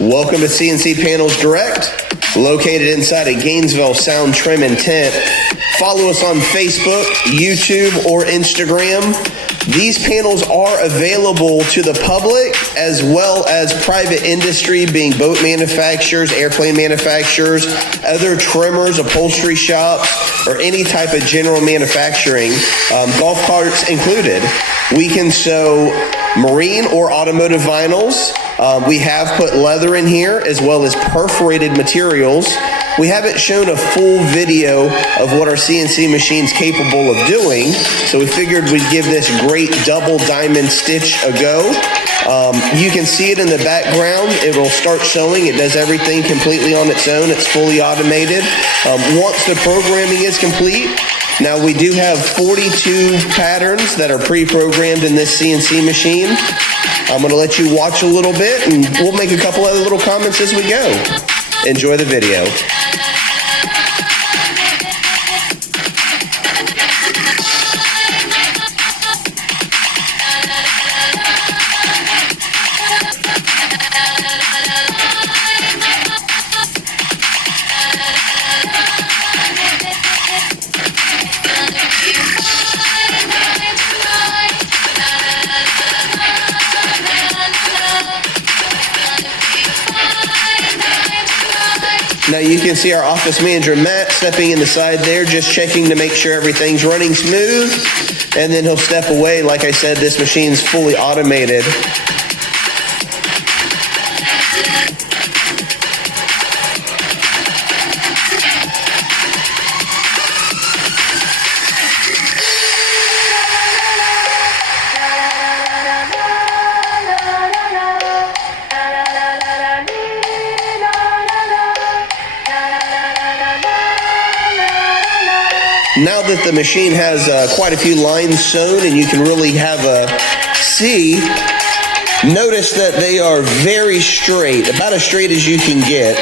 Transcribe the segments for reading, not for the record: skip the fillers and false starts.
Welcome to CNC Panels Direct, located inside of Gainesville Sound Trim and Tint. Follow us on Facebook, YouTube, or Instagram. These panels are available to the public as well as private industry, being boat manufacturers, airplane manufacturers, other trimmers, upholstery shops, or any type of general manufacturing, golf carts included. We can sew marine or automotive vinyls. We have put leather in here as well as perforated materials. We haven't shown a full video of what our CNC machine's capable of doing, so we figured we'd give this great double diamond stitch a go. You can see it in the background. It will start showing. It does everything completely on its own. It's fully automated. Once the programming is complete, now we do have 42 patterns that are pre-programmed in this CNC machine. I'm going to let you watch a little bit and we'll make a couple other little comments as we go. Enjoy the video. Now you can see our office manager, Matt, stepping in the side there, just checking to make sure everything's running smooth. And then he'll step away. Like I said, this machine's fully automated. Now that the machine has quite a few lines sewn and you can really have a see, notice that they are very straight, about as straight as you can get.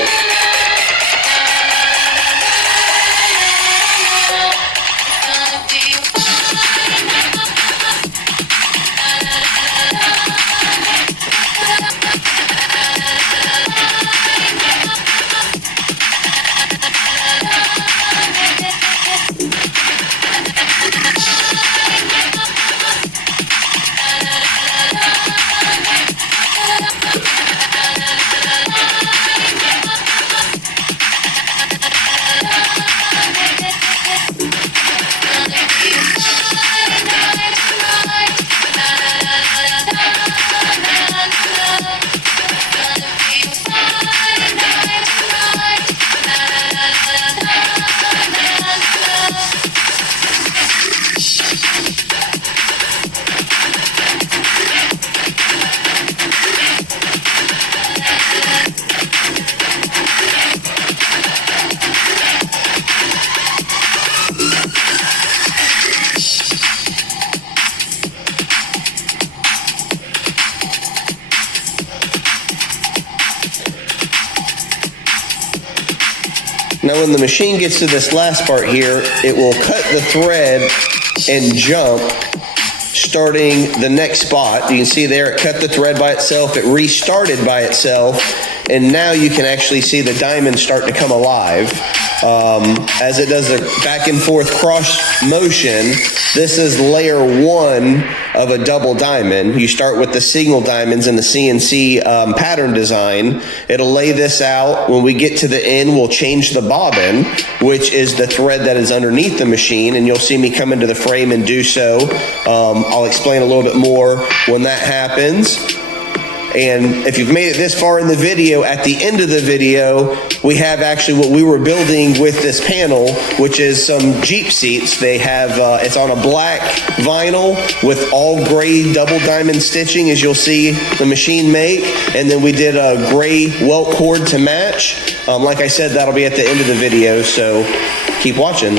Now when the machine gets to this last part here, it will cut the thread and jump, starting the next spot. You can see there it cut the thread by itself, it restarted by itself, and now you can actually see the diamond start to come alive. As it does a back and forth cross motion, this is layer one of a double diamond. You start with the single diamonds in the CNC pattern design. It'll lay this out. When we get to the end, we'll change the bobbin, which is the thread that is underneath the machine, and you'll see me come into the frame and do so. I'll explain a little bit more when that happens. And if you've made it this far in the video, at the end of the video, we have actually what we were building with this panel, which is some Jeep seats. They have, it's on a black vinyl with all gray double diamond stitching, as you'll see the machine make. And then we did a gray welt cord to match. Like I said, that'll be at the end of the video, so keep watching.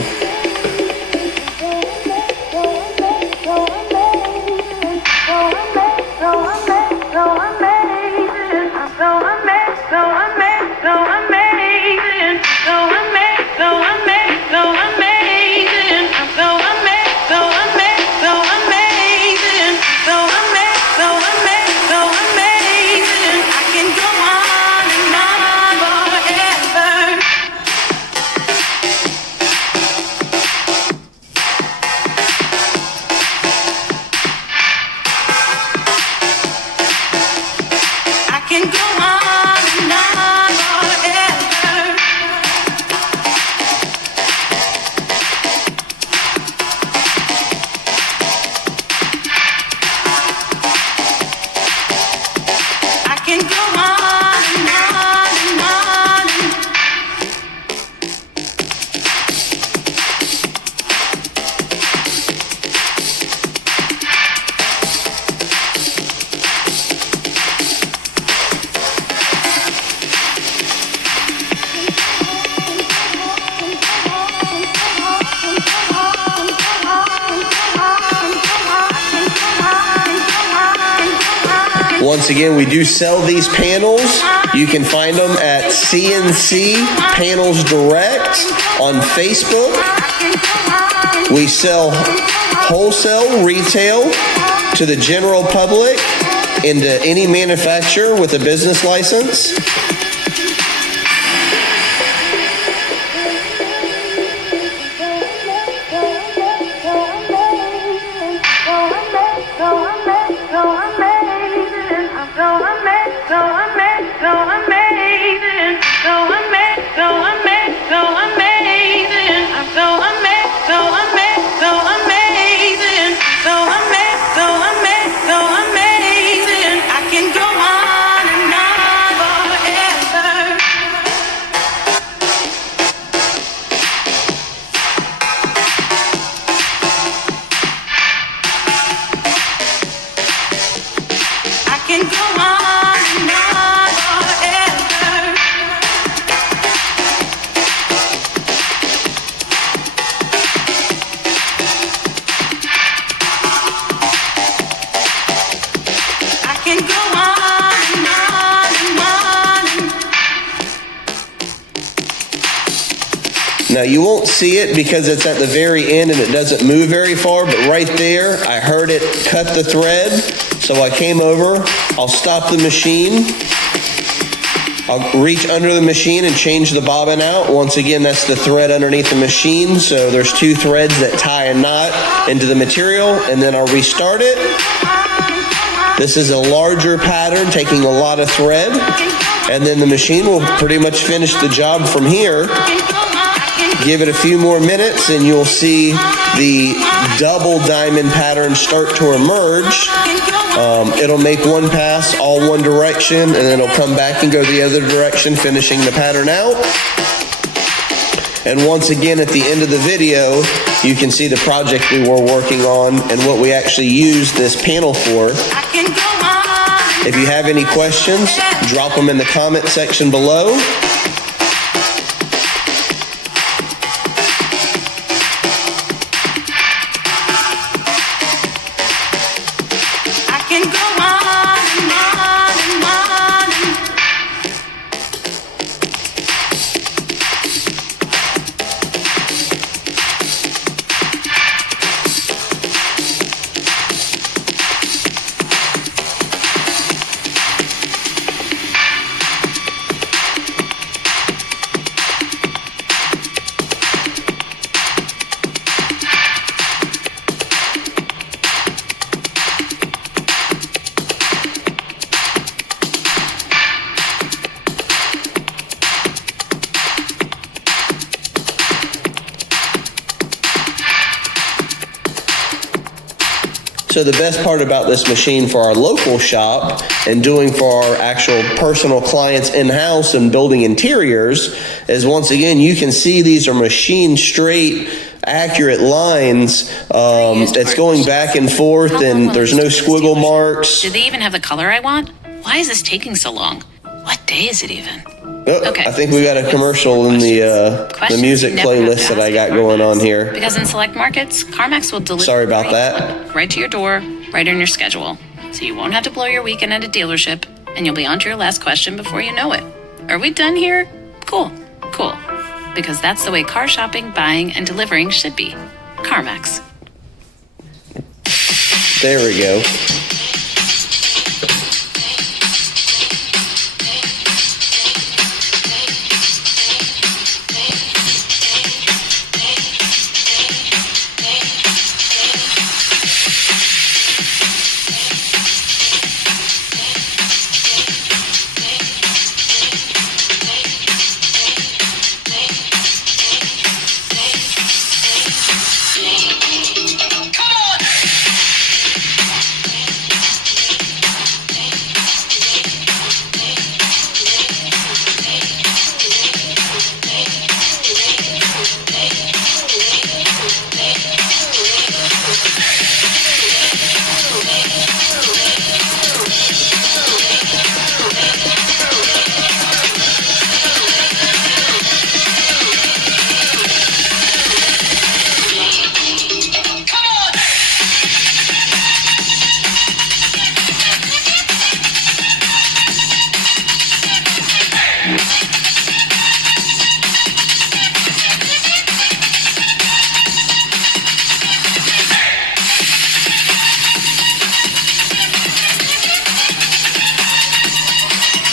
So amazing, I can go on can go on and on forever. I can go on and on and on. Once again, we do sell these panels. You can find them at CNC Panels Direct on Facebook. We sell wholesale, retail to the general public and to any manufacturer with a business license. Now you won't see it because it's at the very end and it doesn't move very far, but right there, I heard it cut the thread. So I came over, I'll stop the machine. I'll reach under the machine and change the bobbin out. Once again, that's the thread underneath the machine. So there's two threads that tie a knot into the material, and then I'll restart it. This is a larger pattern, taking a lot of thread, and then the machine will pretty much finish the job from here. Give it a few more minutes and you'll see the double diamond pattern start to emerge. It'll make one pass all one direction and then it'll come back and go the other direction, finishing the pattern out. And once again, at the end of the video, you can see the project we were working on and what we actually used this panel for. If you have any questions, drop them in the comment section below. So the best part about this machine for our local shop and doing for our actual personal clients in-house and building interiors is, once again, you can see these are machine straight, accurate lines. It's going back and forth and there's no squiggle marks. Do they even have the color I want? Why is this taking so long? What day is it even? Oh, okay. I think we got a commercial in the music playlist that I got going on here. Because in select markets, CarMax will deliver. Sorry about that. Right to your door, right on your schedule. So you won't have to blow your weekend at a dealership, and you'll be on to your last question before you know it. Are we done here? Cool. Because that's the way car shopping, buying, and delivering should be. CarMax. There we go.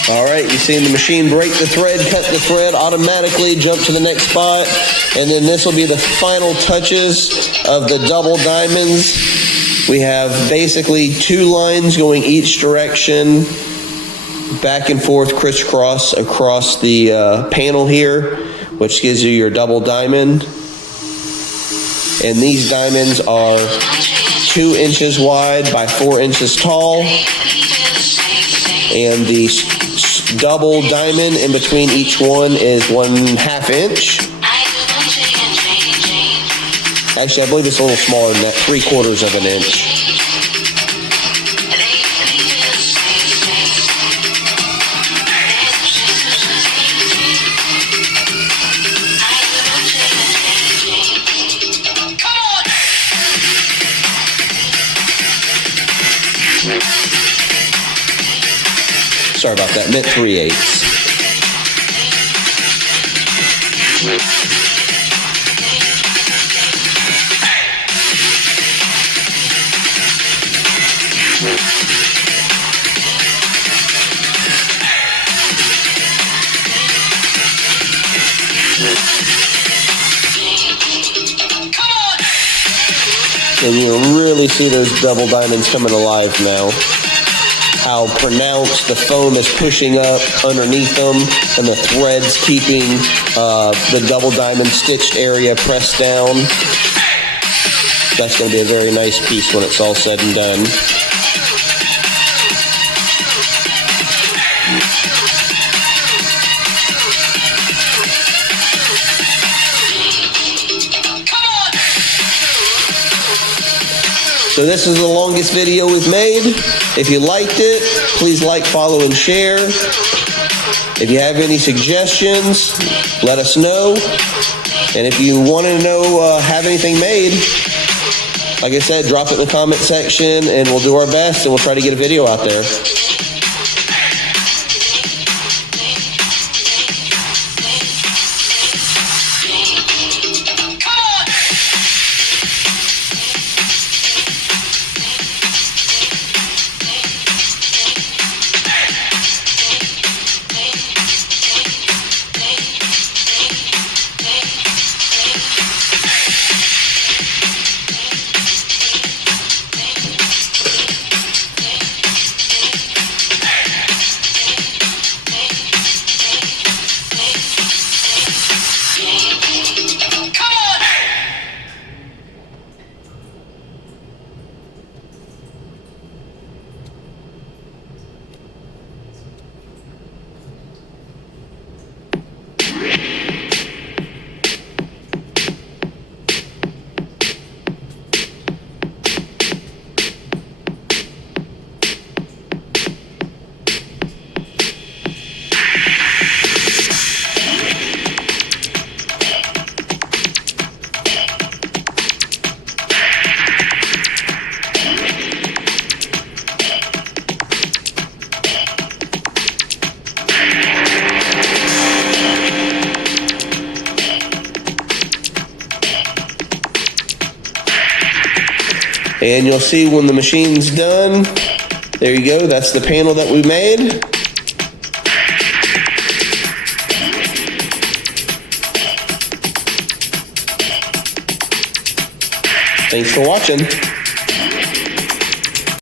All right, you've seen the machine break the thread, cut the thread, automatically jump to the next spot, and then this will be the final touches of the double diamonds. We have basically 2 lines going each direction, back and forth, crisscross across the panel here, which gives you your double diamond. And these diamonds are 2 inches wide by 4 inches tall, and the double diamond in between each one is 1/2 inch. Actually, I believe it's a little smaller than that, 3/4 of an inch. Sorry about that, meant 3/8. And you really see those double diamonds coming alive now. How pronounced the foam is pushing up underneath them, and the threads keeping the double diamond stitched area pressed down. That's going to be a very nice piece when it's all said and done. So this is the longest video we've made. If you liked it, please like, follow, and share. If you have any suggestions, let us know. And if you want to know, have anything made, like I said, drop it in the comment section and we'll do our best and we'll try to get a video out there. And you'll see when the machine's done, there you go, that's the panel that we made. Thanks for watching.